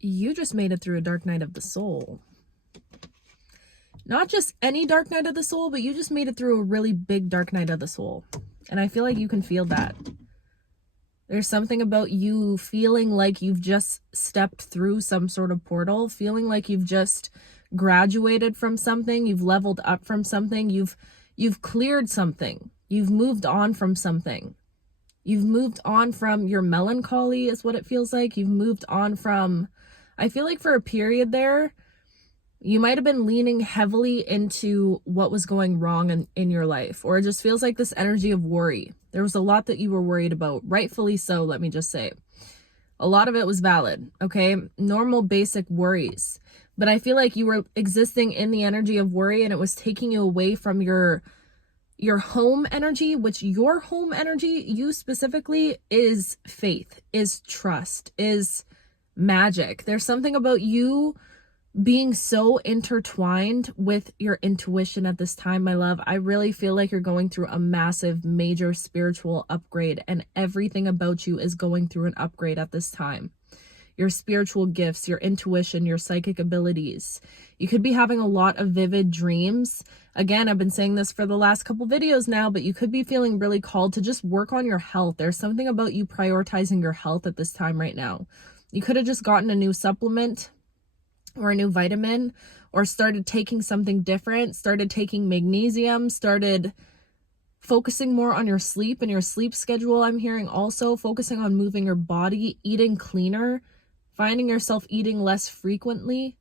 You just made it through a dark night of the soul. Not just any dark night of the soul, but you just made it through a really big dark night of the soul. And I feel like you can feel that. There's something about you feeling like you've just stepped through some sort of portal, feeling like you've just graduated from something, you've leveled up from something, you've cleared something, you've moved on from something. You've moved on from your melancholy is what it feels like. You've moved on from, I feel like for a period there, you might have been leaning heavily into what was going wrong in your life, or it just feels like this energy of worry. There was a lot that you were worried about, rightfully so, let me just say. A lot of it was valid, okay? Normal, basic worries. But I feel like you were existing in the energy of worry, and it was taking you away from your home energy, which your home energy, you specifically, is faith, is trust, is magic. There's something about you being so intertwined with your intuition at this time, my love. I really feel like you're going through a massive, major spiritual upgrade, and everything about you is going through an upgrade at this time. Your spiritual gifts, your intuition, your psychic abilities. You could be having a lot of vivid dreams. Again, I've been saying this for the last couple videos now, but you could be feeling really called to just work on your health. There's something about you prioritizing your health at this time right now. You could have just gotten a new supplement or a new vitamin, or started taking something different, started taking magnesium, started focusing more on your sleep and your sleep schedule. I'm hearing also focusing on moving your body, eating cleaner, finding yourself eating less frequently.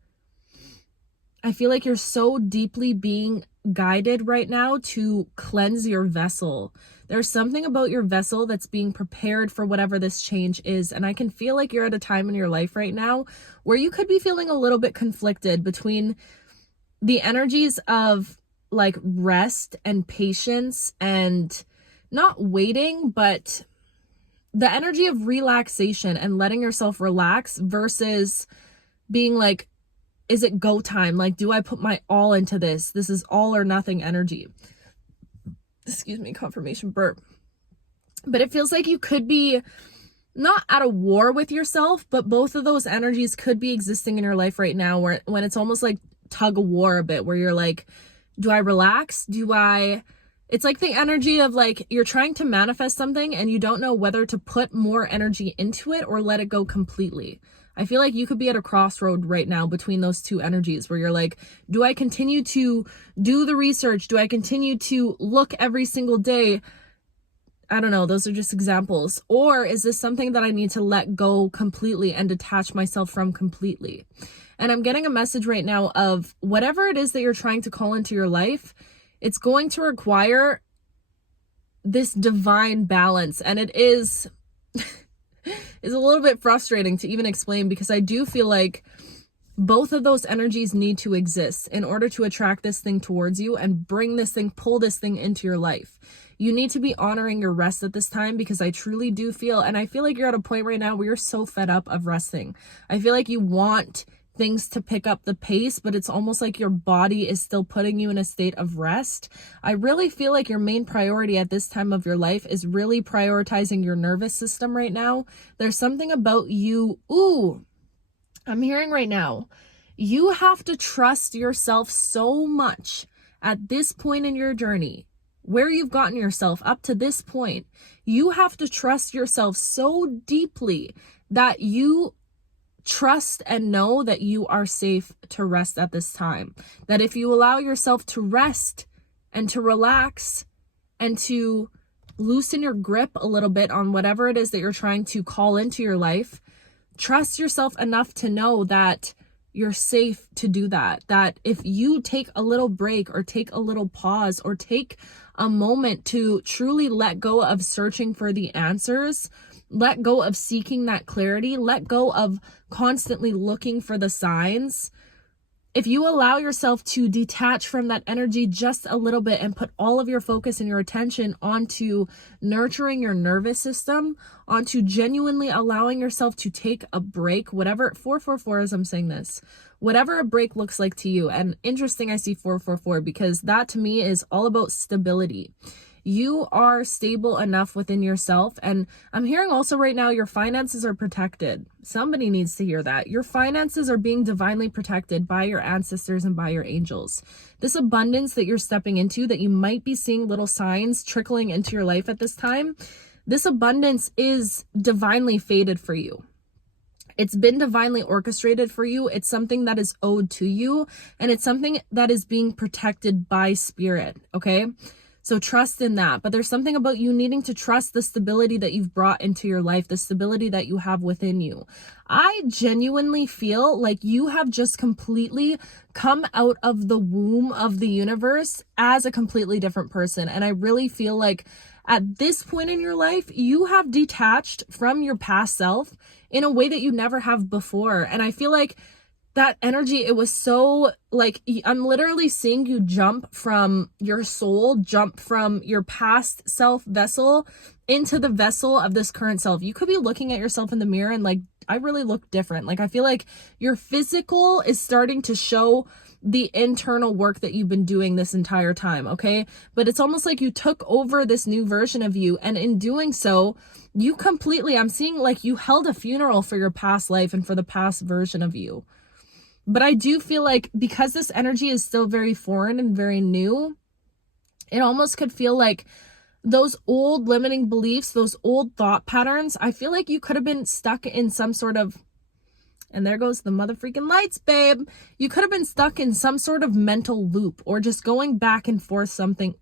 I feel like you're so deeply being guided right now to cleanse your vessel. There's something about your vessel that's being prepared for whatever this change is. And I can feel like you're at a time in your life right now where you could be feeling a little bit conflicted between the energies of like rest and patience and not waiting, but the energy of relaxation and letting yourself relax versus being like, is it go time? Like, do I put my all into this? This is all or nothing energy. Excuse me, confirmation burp. But it feels like you could be not at a war with yourself, but both of those energies could be existing in your life right now, where when it's almost like tug of war a bit, where you're like, do I relax? It's like the energy of like, you're trying to manifest something and you don't know whether to put more energy into it or let it go completely. I feel like you could be at a crossroad right now between those two energies where you're like, do I continue to do the research? Do I continue to look every single day? I don't know. Those are just examples. Or is this something that I need to let go completely and detach myself from completely? And I'm getting a message right now of whatever it is that you're trying to call into your life, it's going to require this divine balance. And it is a little bit frustrating to even explain, because I do feel like both of those energies need to exist in order to attract this thing towards you and pull this thing into your life. You need to be honoring your rest at this time, because I truly do feel, and I feel like you're at a point right now where you're so fed up of resting. I feel like you want things to pick up the pace, but it's almost like your body is still putting you in a state of rest. I really feel like your main priority at this time of your life is really prioritizing your nervous system right now. There's something about you. Ooh, I'm hearing right now, you have to trust yourself so much at this point in your journey, where you've gotten yourself up to this point. You have to trust yourself so deeply that you trust and know that you are safe to rest at this time. That if you allow yourself to rest and to relax and to loosen your grip a little bit on whatever it is that you're trying to call into your life, trust yourself enough to know that you're safe to do that. That if you take a little break or take a little pause or take a moment to truly let go of searching for the answers, let go of seeking that clarity, let go of constantly looking for the signs. If you allow yourself to detach from that energy just a little bit and put all of your focus and your attention onto nurturing your nervous system, onto genuinely allowing yourself to take a break, whatever, 444 as I'm saying this, whatever a break looks like to you. And interesting, I see 444 because that to me is all about stability. You are stable enough within yourself. And I'm hearing also right now, your finances are protected. Somebody needs to hear that. Your finances are being divinely protected by your ancestors and by your angels. This abundance that you're stepping into, that you might be seeing little signs trickling into your life at this time, this abundance is divinely fated for you. It's been divinely orchestrated for you. It's something that is owed to you, and it's something that is being protected by spirit, okay? So trust in that. But there's something about you needing to trust the stability that you've brought into your life, the stability that you have within you. I genuinely feel like you have just completely come out of the womb of the universe as a completely different person. And I really feel like at this point in your life, you have detached from your past self in a way that you never have before. And I feel like that energy, it was so like, I'm literally seeing you jump from your soul, jump from your past self vessel into the vessel of this current self. You could be looking at yourself in the mirror and like, I really look different. Like, I feel like your physical is starting to show the internal work that you've been doing this entire time, okay? But it's almost like you took over this new version of you, and in doing so, you completely, I'm seeing like you held a funeral for your past life and for the past version of you. But I do feel like because this energy is still very foreign and very new, it almost could feel like those old limiting beliefs, those old thought patterns, I feel like you could have been stuck in some sort of, and there goes the mother freaking lights, babe. You could have been stuck in some sort of mental loop, or just going back and forth something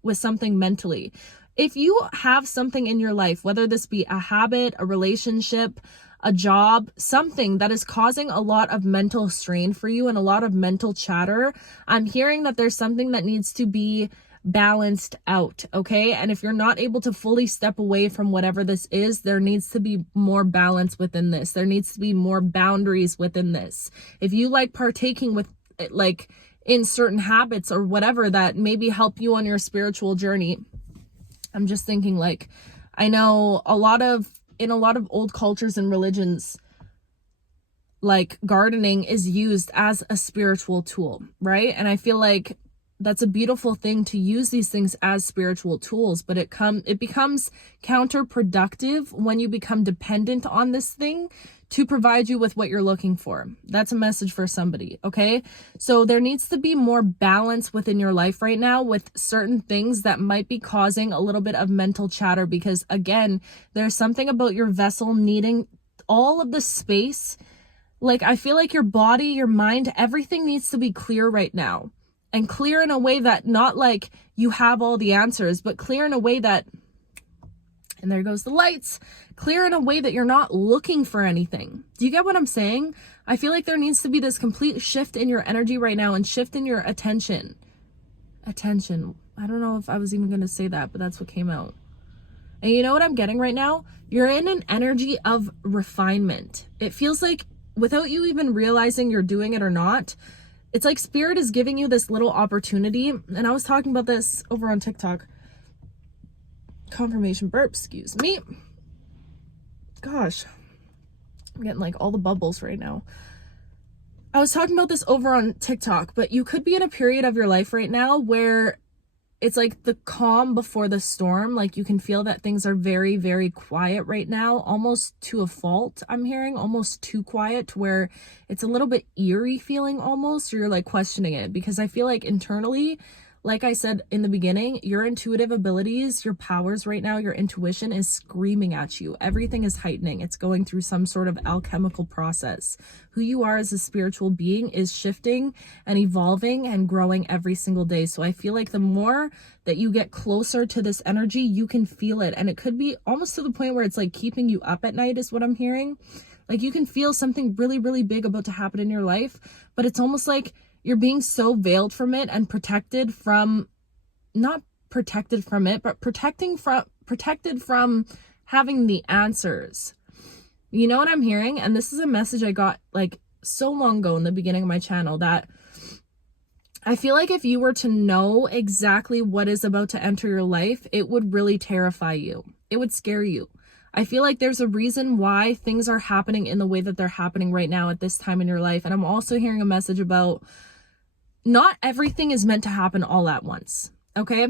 mentally. If you have something in your life, whether this be a habit, a relationship, a job, something that is causing a lot of mental strain for you and a lot of mental chatter, I'm hearing that there's something that needs to be balanced out, okay? And if you're not able to fully step away from whatever this is, there needs to be more balance within this. There needs to be more boundaries within this. If you like partaking with like in certain habits or whatever that maybe help you on your spiritual journey, I'm just thinking like, I know in a lot of old cultures and religions, like gardening is used as a spiritual tool, right? And I feel like that's a beautiful thing to use these things as spiritual tools, but it becomes counterproductive when you become dependent on this thing to provide you with what you're looking for. That's a message for somebody, okay? So there needs to be more balance within your life right now with certain things that might be causing a little bit of mental chatter, because again, there's something about your vessel needing all of the space. Like, I feel like your body, your mind, everything needs to be clear right now. And clear in a way that not like you have all the answers, but clear in a way that, and there goes the lights, clear in a way that you're not looking for anything. Do you get what I'm saying? I feel like there needs to be this complete shift in your energy right now and shift in your attention. Attention. I don't know if I was even going to say that, but that's what came out. And you know what I'm getting right now? You're in an energy of refinement. It feels like without you even realizing you're doing it or not, it's like spirit is giving you this little opportunity. And I was talking about this over on TikTok. Confirmation burp, excuse me. Gosh, I'm getting like all the bubbles right now. I was talking about this over on TikTok, but you could be in a period of your life right now where it's like the calm before the storm. Like you can feel that things are very, very quiet right now, almost to a fault. I'm hearing almost too quiet to where it's a little bit eerie feeling almost, or you're like questioning it, because I feel like internally, like I said in the beginning, your intuitive abilities, your powers right now, your intuition is screaming at you. Everything is heightening. It's going through some sort of alchemical process. Who you are as a spiritual being is shifting and evolving and growing every single day. So I feel like the more that you get closer to this energy, you can feel it. And it could be almost to the point where it's like keeping you up at night is what I'm hearing. Like you can feel something really, really big about to happen in your life, but it's almost like you're being so veiled from it and protected from, not protected from it, but protected from having the answers. You know what I'm hearing? And this is a message I got like so long ago in the beginning of my channel, that I feel like if you were to know exactly what is about to enter your life, it would really terrify you. It would scare you. I feel like there's a reason why things are happening in the way that they're happening right now at this time in your life. And I'm also hearing a message about not everything is meant to happen all at once. Okay.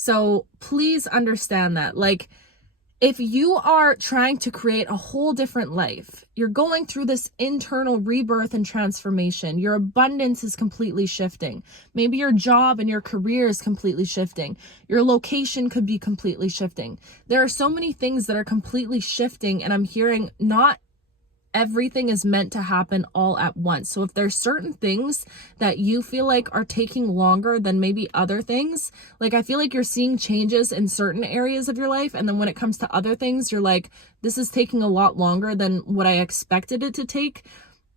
So please understand that. Like, if you are trying to create a whole different life, you're going through this internal rebirth and transformation. Your abundance is completely shifting. Maybe your job and your career is completely shifting. Your location could be completely shifting. There are so many things that are completely shifting, and I'm hearing not everything is meant to happen all at once. So if there's certain things that you feel like are taking longer than maybe other things, like I feel like you're seeing changes in certain areas of your life, and then when it comes to other things, you're like, this is taking a lot longer than what I expected it to take.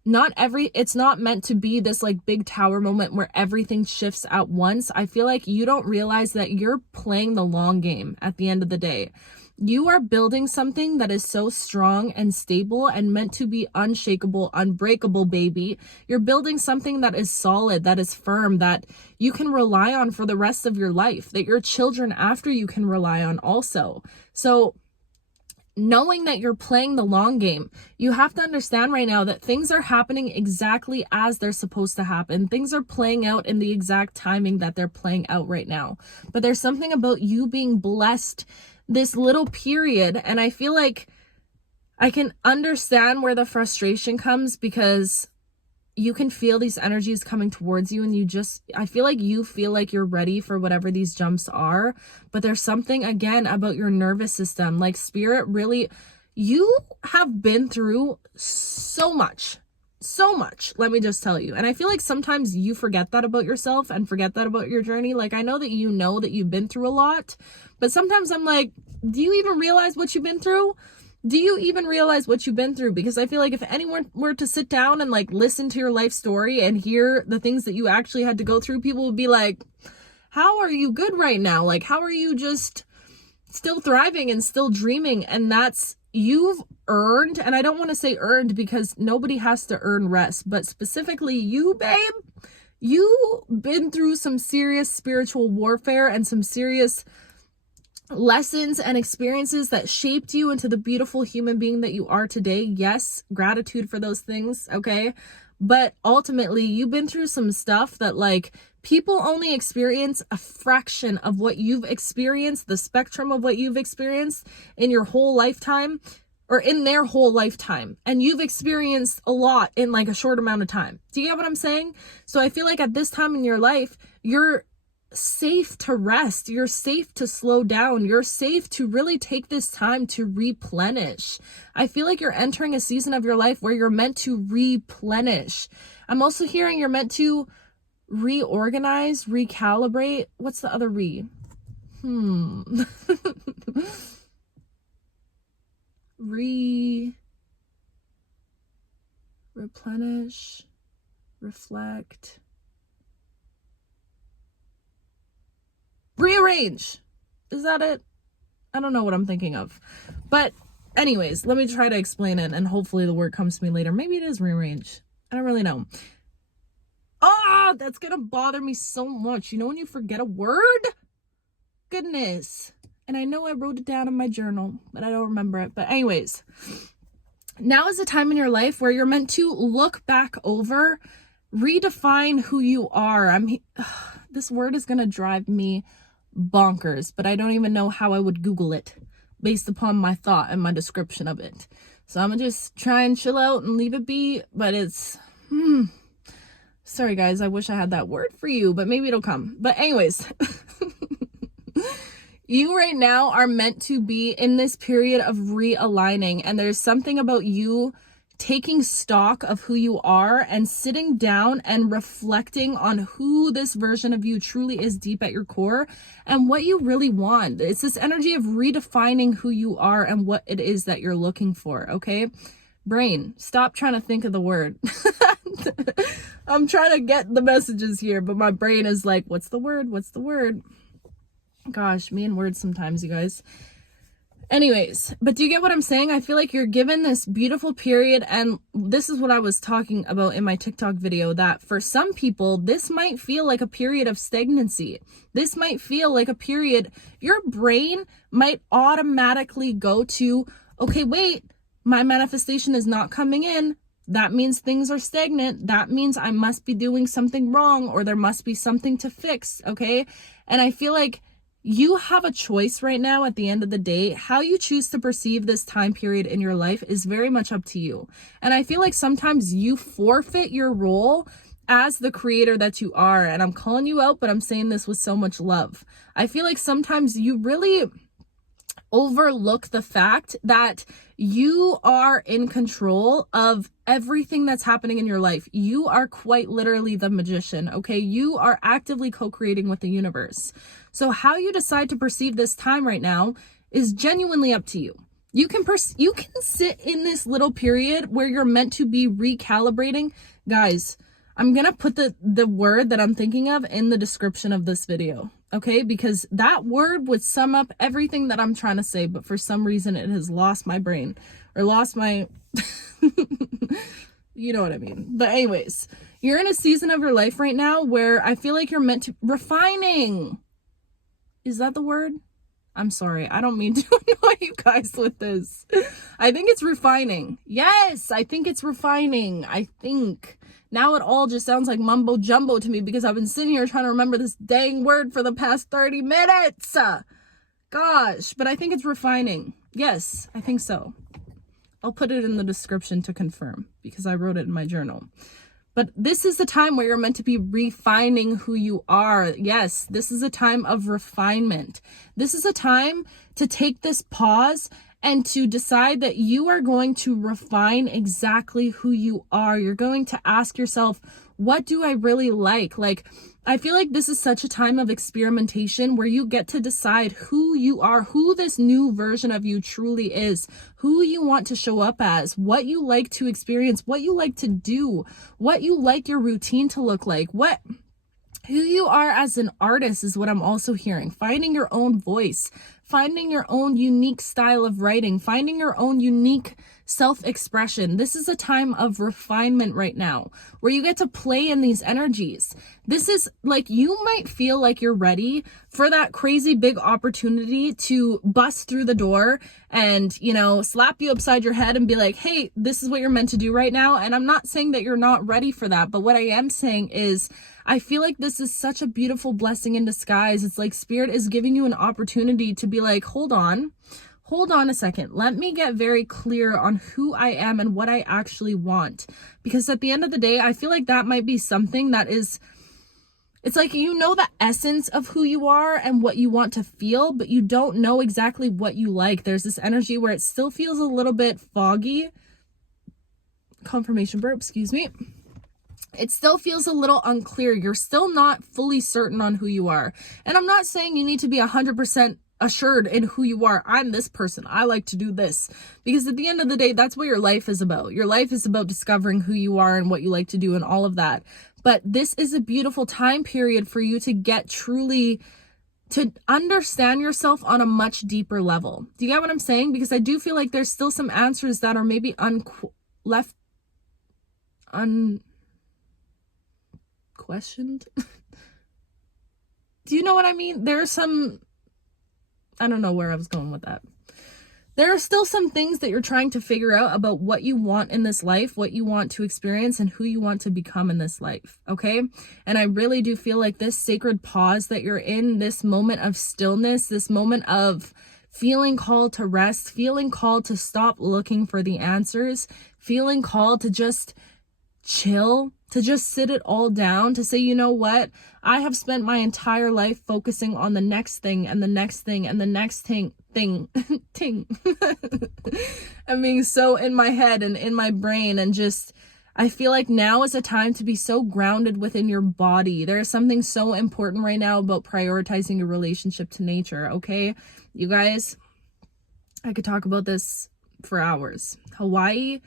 It's not meant to be this like big tower moment where everything shifts at once. I feel like you don't realize that you're playing the long game at the end of the day. You are building something that is so strong and stable and meant to be unshakable, unbreakable, baby. You're building something that is solid, that is firm, that you can rely on for the rest of your life, that your children after you can rely on also. So knowing that you're playing the long game, you have to understand right now that things are happening exactly as they're supposed to happen. Things are playing out in the exact timing that they're playing out right now. But there's something about you being blessed this little period, and I feel like I can understand where the frustration comes, because you can feel these energies coming towards you, and I feel like you feel like you're ready for whatever these jumps are, but there's something again about your nervous system. Like spirit really, you have been through so much, let me just tell you. And I feel like sometimes you forget that about yourself and forget that about your journey. Like, I know that you've been through a lot, but sometimes I'm like, do you even realize what you've been through? Do you even realize what you've been through? Because I feel like if anyone were to sit down and like listen to your life story and hear the things that you actually had to go through, people would be like, how are you good right now? Like, how are you just still thriving and still dreaming? And that's, you've earned, and I don't want to say earned because nobody has to earn rest, but specifically you, babe, you've been through some serious spiritual warfare and some serious lessons and experiences that shaped you into the beautiful human being that you are today. Yes, gratitude for those things, okay? But ultimately, you've been through some stuff that like people only experience a fraction of what you've experienced, the spectrum of what you've experienced in your whole lifetime, or in their whole lifetime. And you've experienced a lot in like a short amount of time. Do you get what I'm saying? So I feel like at this time in your life, you're safe to rest. You're safe to slow down. You're safe to really take this time to replenish. I feel like you're entering a season of your life where you're meant to replenish. I'm also hearing you're meant to reorganize, recalibrate. What's the other re? Replenish, reflect, rearrange. Is that it? I don't know what I'm thinking of. But anyways, let me try to explain it, and hopefully the word comes to me later. Maybe it is rearrange. I don't really know. Oh, that's gonna bother me so much. You know when you forget a word? Goodness. And I know I wrote it down in my journal, but I don't remember it. But anyways, now is the time in your life where you're meant to look back over, redefine who you are. This word is gonna drive me bonkers, but I don't even know how I would Google it based upon my thought and my description of it. So I'm gonna just try and chill out and leave it be, but it's sorry guys, I wish I had that word for you, but maybe it'll come. But anyways, you right now are meant to be in this period of realigning, and there's something about you taking stock of who you are and sitting down and reflecting on who this version of you truly is deep at your core and what you really want. It's this energy of redefining who you are and what it is that you're looking for, okay? Brain, stop trying to think of the word. I'm trying to get the messages here, but my brain is like, what's the word? What's the word? Gosh, me and words sometimes, you guys. Anyways, but do you get what I'm saying? I feel like you're given this beautiful period, and this is what I was talking about in my TikTok video, that for some people, this might feel like a period of stagnancy. This might feel like a period, your brain might automatically go to, okay, wait, my manifestation is not coming in. That means things are stagnant. That means I must be doing something wrong, or there must be something to fix, okay? And I feel like You have a choice right now at the end of the day. How you choose to perceive this time period in your life is very much up to you. And I feel like sometimes you forfeit your role as the creator that you are. And I'm calling you out, but I'm saying this with so much love. I feel like sometimes you really overlook the fact that you are in control of everything that's happening in your life. You are quite literally the magician, okay? You are actively co-creating with the universe. So how you decide to perceive this time right now is genuinely up to you. You can sit in this little period where you're meant to be recalibrating. Guys, I'm gonna put the word that I'm thinking of in the description of this video, okay? Because that word would sum up everything that I'm trying to say, but for some reason it has lost my brain, or lost my you know what I mean. But anyways, you're in a season of your life right now where I feel like you're meant to refining. Is that the word? I'm sorry, I don't mean to annoy you guys with this. I think it's refining. Yes, I think it's refining. I think. Now it all just sounds like mumbo jumbo to me because I've been sitting here trying to remember this dang word for the past 30 minutes. Gosh, but I think it's refining. Yes, I think so. I'll put it in the description to confirm because I wrote it in my journal. But this is the time where you're meant to be refining who you are. Yes, this is a time of refinement. This is a time to take this pause and to decide that you are going to refine exactly who you are. You're going to ask yourself, what do I really like? Like, I feel like this is such a time of experimentation where you get to decide who you are, who this new version of you truly is, who you want to show up as, what you like to experience, what you like to do, what you like your routine to look like, who you are as an artist is what I'm also hearing. Finding your own voice, finding your own unique style of writing, finding your own unique self-expression. This is a time of refinement right now where you get to play in these energies. This is like, you might feel like you're ready for that crazy big opportunity to bust through the door and, you know, slap you upside your head and be like, hey, this is what you're meant to do right now. And I'm not saying that you're not ready for that, but what I am saying is I feel like this is such a beautiful blessing in disguise. It's like Spirit is giving you an opportunity to be like, hold on a second. Let me get very clear on who I am and what I actually want. Because at the end of the day, I feel like that might be something that is, it's like, you know, the essence of who you are and what you want to feel, but you don't know exactly what you like. There's this energy where it still feels a little bit foggy. Confirmation burp, excuse me. It still feels a little unclear. You're still not fully certain on who you are. And I'm not saying you need to be 100% assured in who you are. I'm this person. I like to do this. Because at the end of the day, that's what your life is about. Your life is about discovering who you are and what you like to do and all of that. But this is a beautiful time period for you to get truly to understand yourself on a much deeper level. Do you get what I'm saying? Because I do feel like there's still some answers that are maybe questioned. Do you know what I mean? There are some, I don't know where I was going with that. There are still some things that you're trying to figure out about what you want in this life, what you want to experience, and who you want to become in this life, okay? And I really do feel like this sacred pause that you're in, this moment of stillness, this moment of feeling called to rest, feeling called to stop looking for the answers, feeling called to just chill, to just sit it all down, to say, you know what, I have spent my entire life focusing on the next thing and the next thing and the next thing. I'm being so in my head and in my brain, and just, I feel like now is a time to be so grounded within your body. There is something so important right now about prioritizing your relationship to nature, okay? You guys, I could talk about this for hours. Hawaii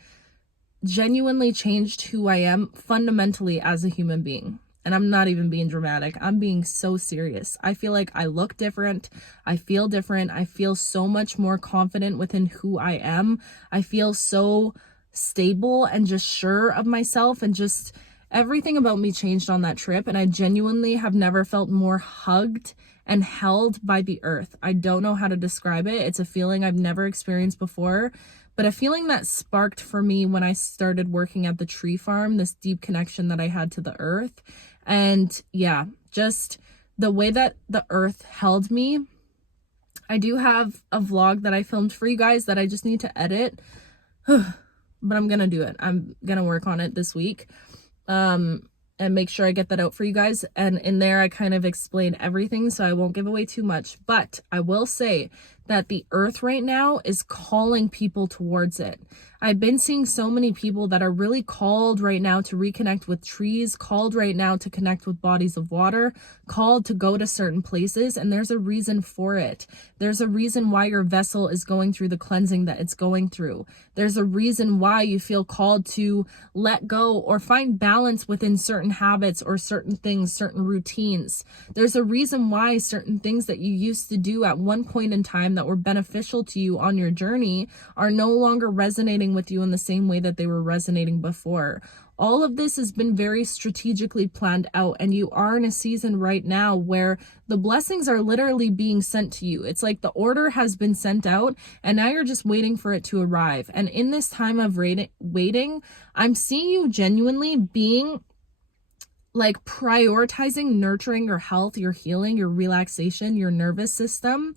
genuinely changed who I am fundamentally as a human being. And I'm not even being dramatic. I'm being so serious. I feel like I look different. I feel different. I feel so much more confident within who I am. I feel so stable and just sure of myself, and just everything about me changed on that trip. And I genuinely have never felt more hugged and held by the earth. I don't know how to describe it. It's a feeling I've never experienced before, but a feeling that sparked for me when I started working at the tree farm, this deep connection that I had to the earth. And yeah, just the way that the earth held me. I do have a vlog that I filmed for you guys that I just need to edit, but I'm gonna do it. I'm gonna work on it this week, and make sure I get that out for you guys. And in there, I kind of explain everything, so I won't give away too much. But I will say that the earth right now is calling people towards it. I've been seeing so many people that are really called right now to reconnect with trees, called right now to connect with bodies of water, called to go to certain places, and there's a reason for it. There's a reason why your vessel is going through the cleansing that it's going through. There's a reason why you feel called to let go or find balance within certain habits or certain things, certain routines. There's a reason why certain things that you used to do at one point in time that were beneficial to you on your journey are no longer resonating with you in the same way that they were resonating before. All of this has been very strategically planned out, and you are in a season right now where the blessings are literally being sent to you. It's like the order has been sent out and now you're just waiting for it to arrive. And in this time of waiting, I'm seeing you genuinely being like prioritizing nurturing your health, your healing, your relaxation, your nervous system,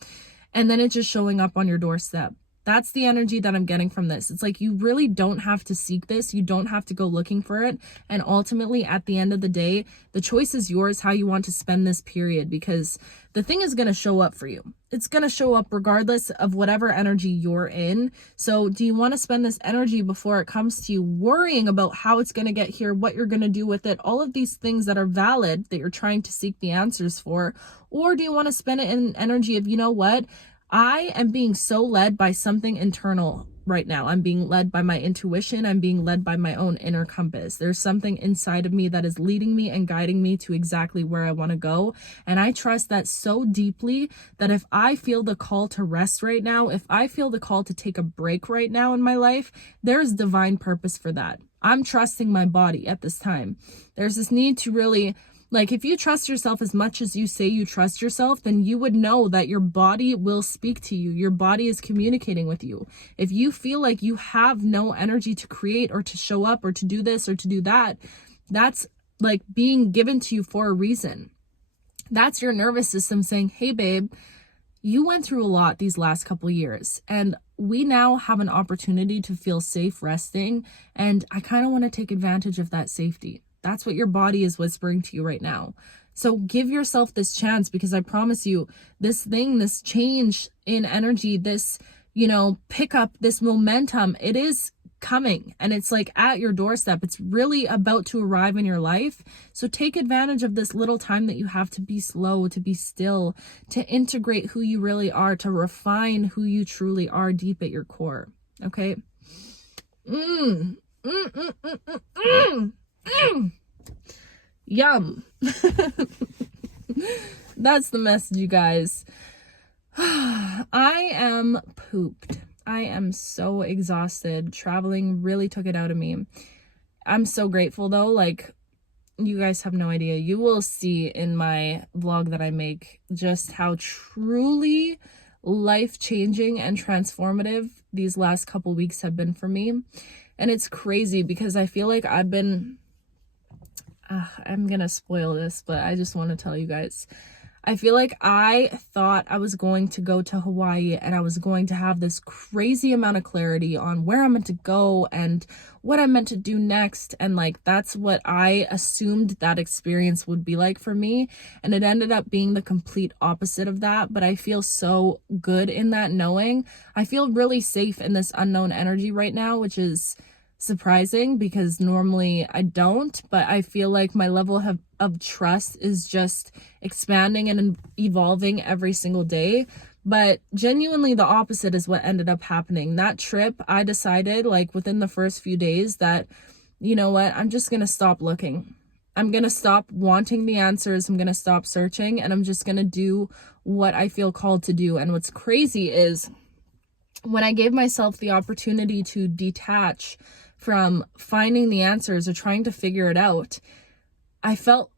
and then it's just showing up on your doorstep. That's the energy that I'm getting from this. It's like you really don't have to seek this. You don't have to go looking for it. And ultimately, at the end of the day, the choice is yours how you want to spend this period, because the thing is going to show up for you. It's going to show up regardless of whatever energy you're in. So do you want to spend this energy before it comes to you worrying about how it's going to get here, what you're going to do with it, all of these things that are valid that you're trying to seek the answers for? Or do you want to spend it in energy of, you know what? I am being so led by something internal right now. I'm being led by my intuition. I'm being led by my own inner compass. There's something inside of me that is leading me and guiding me to exactly where I want to go. And I trust that so deeply that if I feel the call to rest right now, if I feel the call to take a break right now in my life, there's divine purpose for that. I'm trusting my body at this time. There's this need to really, like, if you trust yourself as much as you say you trust yourself, then you would know that your body will speak to you. Your body is communicating with you. If you feel like you have no energy to create or to show up or to do this or to do that, that's like being given to you for a reason. That's your nervous system saying, hey, babe, you went through a lot these last couple years, and we now have an opportunity to feel safe resting. And I kind of want to take advantage of that safety. That's what your body is whispering to you right now. So give yourself this chance, because I promise you, this thing, this change in energy, this, pickup, this momentum, it is coming, and it's like at your doorstep. It's really about to arrive in your life. So take advantage of this little time that you have to be slow, to be still, to integrate who you really are, to refine who you truly are deep at your core. Okay. Yum. That's the message, you guys. I am pooped. I am so exhausted. Traveling really took it out of me. I'm so grateful though. Like, you guys have no idea. You will see in my vlog that I make just how truly life-changing and transformative these last couple weeks have been for me. And it's crazy because I feel like I've been I'm gonna spoil this, but I just want to tell you guys, I feel like I thought I was going to go to Hawaii and I was going to have this crazy amount of clarity on where I'm meant to go and what I'm meant to do next. And like, that's what I assumed that experience would be like for me. And it ended up being the complete opposite of that. But I feel so good in that knowing. I feel really safe in this unknown energy right now, which is surprising because normally I don't, but I feel like my level of trust is just expanding and evolving every single day. But genuinely the opposite is what ended up happening. That trip, I decided like within the first few days that, you know what, I'm just going to stop looking. I'm going to stop wanting the answers. I'm going to stop searching, and I'm just going to do what I feel called to do. And what's crazy is when I gave myself the opportunity to detach from finding the answers or trying to figure it out, I felt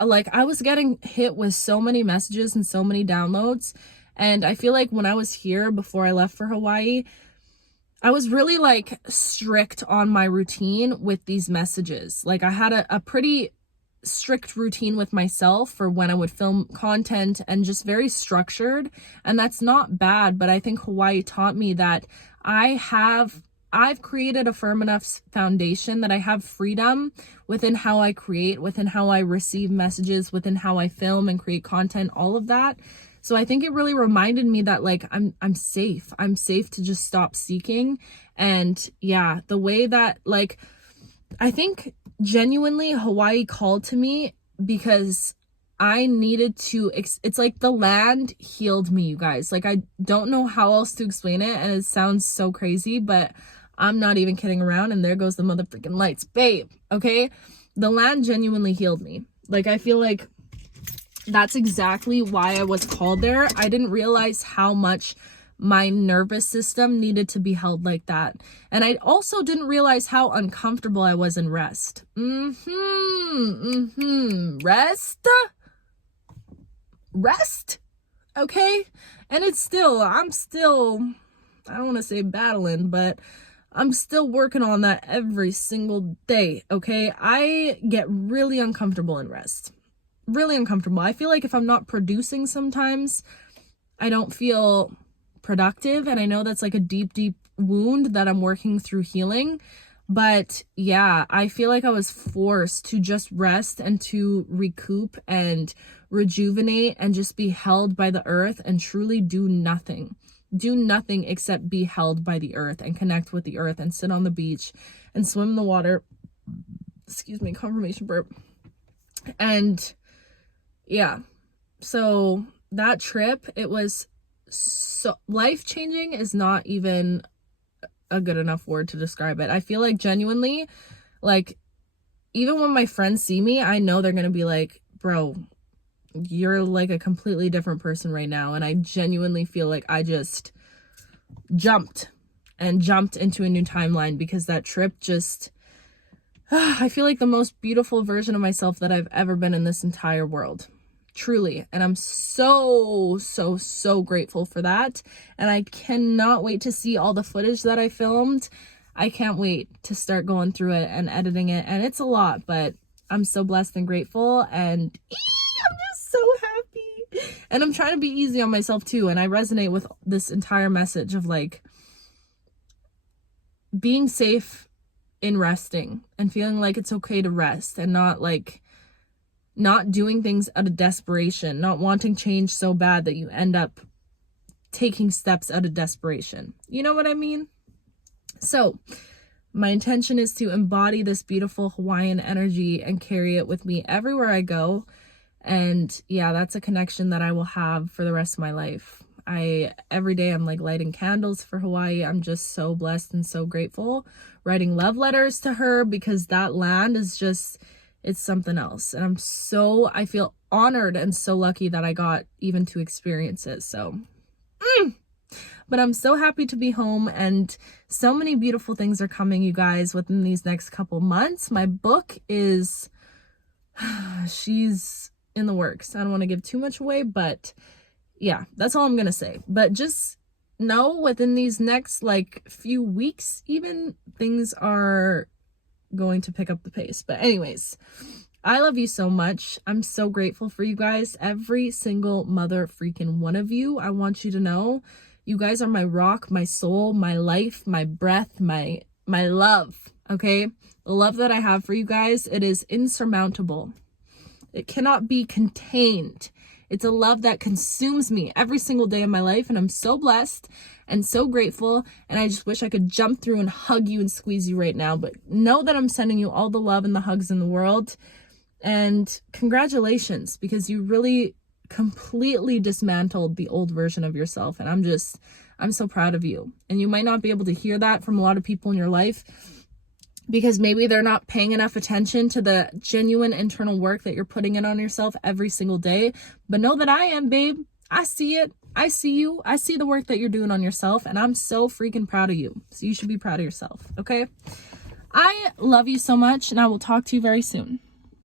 like I was getting hit with so many messages and so many downloads. And I feel like when I was here before I left for Hawaii, I was really like strict on my routine with these messages. Like I had a pretty strict routine with myself for when I would film content and just very structured. And that's not bad, but I think Hawaii taught me that I've created a firm enough foundation that I have freedom within how I create, within how I receive messages, within how I film and create content, all of that. So I think it really reminded me that like I'm safe. I'm safe to just stop seeking. And yeah, the way that like I think genuinely Hawaii called to me because I needed to, it's like the land healed me, you guys. Like, I don't know how else to explain it, and it sounds so crazy, but I'm not even kidding around, and there goes the motherfucking lights, babe, okay? The land genuinely healed me. Like, I feel like that's exactly why I was called there. I didn't realize how much my nervous system needed to be held like that. And I also didn't realize how uncomfortable I was in rest. Rest, okay? And I'm still, I don't want to say battling, but I'm still working on that every single day, okay? I get really uncomfortable in rest. Really uncomfortable. I feel like if I'm not producing sometimes, I don't feel productive, and I know that's like a deep wound that I'm working through healing. But yeah, I feel like I was forced to just rest and to recoup and rejuvenate and just be held by the earth and truly do nothing except be held by the earth and connect with the earth and sit on the beach and swim in the water. Excuse me, confirmation burp. And yeah, so that trip, it was so life-changing is not even a good enough word to describe it. I feel like genuinely, like, even when my friends see me, I know they're gonna be like, bro, you're like a completely different person right now. And I genuinely feel like I just jumped into a new timeline, because that trip just I feel like the most beautiful version of myself that I've ever been in this entire world. Truly. And I'm so grateful for that. And I cannot wait to see all the footage that I filmed. I can't wait to start going through it and editing it. And it's a lot, but I'm so blessed and grateful. And I'm just so happy. And I'm trying to be easy on myself too. And I resonate with this entire message of like being safe in resting and feeling like it's okay to rest, and not doing things out of desperation, not wanting change so bad that you end up taking steps out of desperation. You know what I mean? So my intention is to embody this beautiful Hawaiian energy and carry it with me everywhere I go. And yeah, that's a connection that I will have for the rest of my life. Every day I'm like lighting candles for Hawaii. I'm just so blessed and so grateful. Writing love letters to her, because that land is just, it's something else. And I feel honored and so lucky that I got even to experience it. So, but I'm so happy to be home, and so many beautiful things are coming, you guys, within these next couple months. My book is, she's in the works. I don't want to give too much away, but yeah, that's all I'm going to say. But just know within these next like few weeks, even, things are going to pick up the pace. But anyways, I love you so much. I'm so grateful for you guys. Every single mother freaking one of you. I want you to know you guys are my rock, my soul, my life, my breath, my love. Okay? The love that I have for you guys, it is insurmountable. It cannot be contained. It's a love that consumes me every single day of my life, and I'm so blessed and so grateful, and I just wish I could jump through and hug you and squeeze you right now. But know that I'm sending you all the love and the hugs in the world, and congratulations, because you really completely dismantled the old version of yourself, and I'm so proud of you. And you might not be able to hear that from a lot of people in your life, because maybe they're not paying enough attention to the genuine internal work that you're putting in on yourself every single day. But know that I am, babe. I see it. I see you. I see the work that you're doing on yourself, and I'm so freaking proud of you. So you should be proud of yourself, okay? I love you so much, and I will talk to you very soon.